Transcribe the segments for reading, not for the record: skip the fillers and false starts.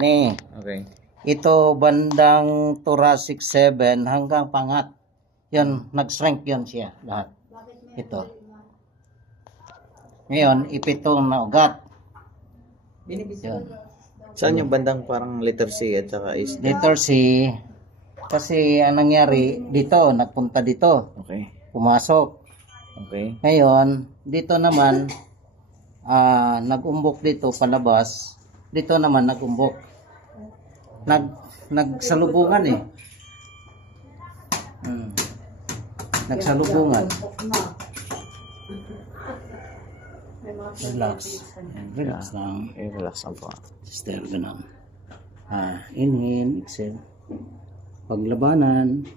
Ni, Okay. ito bandang thoracic 7 hanggang pangat. Yun, nag-shrink yun siya lahat. Ito. Ngayon, ipitong na ugat. Yun. Saan yung bandang parang letter C at saka is? Letter C, kasi anong nangyari, dito, nagpunta dito. Okay. Pumasok. Okay. Ngayon, dito naman, nag-umbok dito, palabas. Dito naman, nag-umbok. Nagsalubungan eh. Nagsalubungan. Relax. Relax lang. Okay, relax lang po. Sister, ganun. Inhale, exhale. Paglabanan.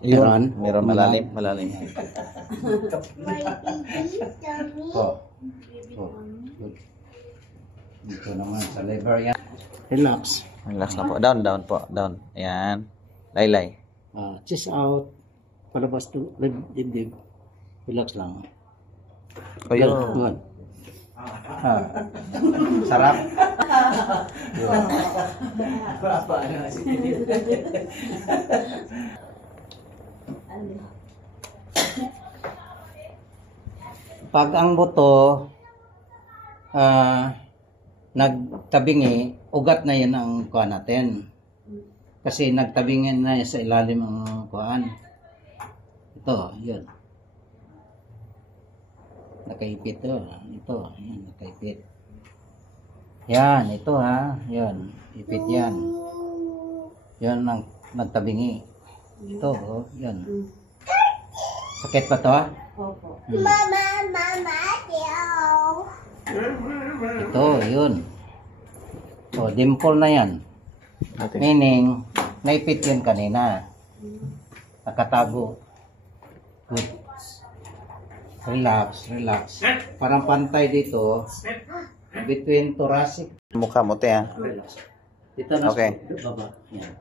Meron malalim. Oh. Good. Dito naman sa liver yan. Relax. Relax lang po. Down po. Down. Ayan. Laylay. Chest out. Palabas to dibdib. Relax lang. O yun. Good. Sarap. Pag ang buto nagtabingi, ugat na yan ang kuha natin. Kasi nagtabingin na sa ilalim ang kuhaan. Ito, yun. Nakaipit to. Ito, yan, nakaipit. Yan, ito ha. Yan, ipit yan. Yan ang nagtabingi. Ito, oh, yan. Sakit pa to ha? Opo. Ito, yun. So, dimple na yan. Okay. Meaning, naipit yun kanina. Nakatago. Good. Relax, relax. Parang pantay dito. Between thoracic. Mukha mo, te, ha? Relax. Dito na Okay. sa baba. Yan.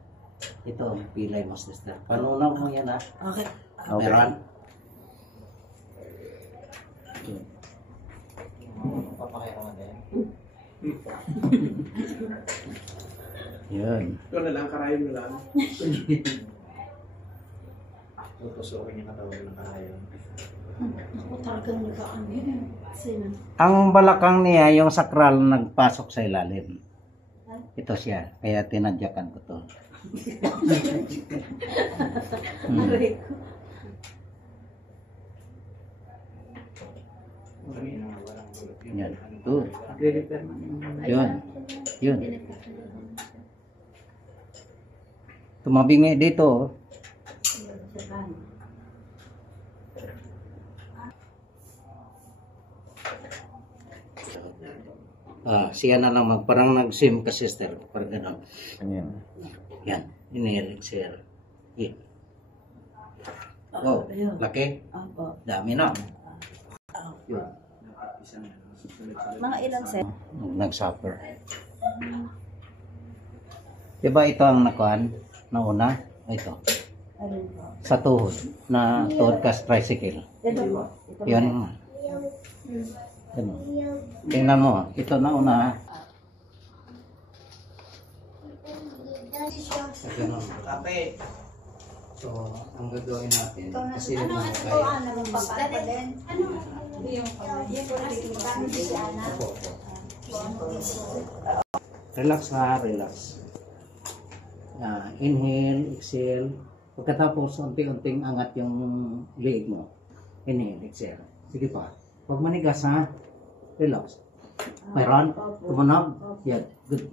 Ito, pilay mo, sister. Panunaw mo yan, ha? Okay. Okay. Meron. Papakailangan din. Yan. Ito na lang, karayo na lang. Tutusukin yung katawan ng karayan. Ako talagang nag-ano yun. Sino? Ang balakang niya, yung sakral, nagpasok sa ilalim. Ito siya. Kaya tinadyakan ko to. Aray ko. Yan. Ito. Yun. Yun. Tumabingi dito. Siya na lang parang nag-sim ka, sister. Parang gano'n. Ayan. Yan. Inhale, exhale. Yan. Oh, laki. Opo. Dami na. Yun. Mga ilang set? Nag-suffer. Diba ito ang nakuhan? Nauna? Ito. Ano po? Sa tuhod. Na tuhod ka tricycle. Ito po. Ito po. Yan. Ano? Tingnan mo. Ito na una. Kape. So, ang gagawin natin. Kasi yung mga kaya. Relax ha, relax. Inhale, exhale. Pagkatapos, unti-unting angat yung leg mo. Inhale, exhale. Sige pa. Huwag manigas ha. Relax. Mayroon? Tumanag? Yan. Good.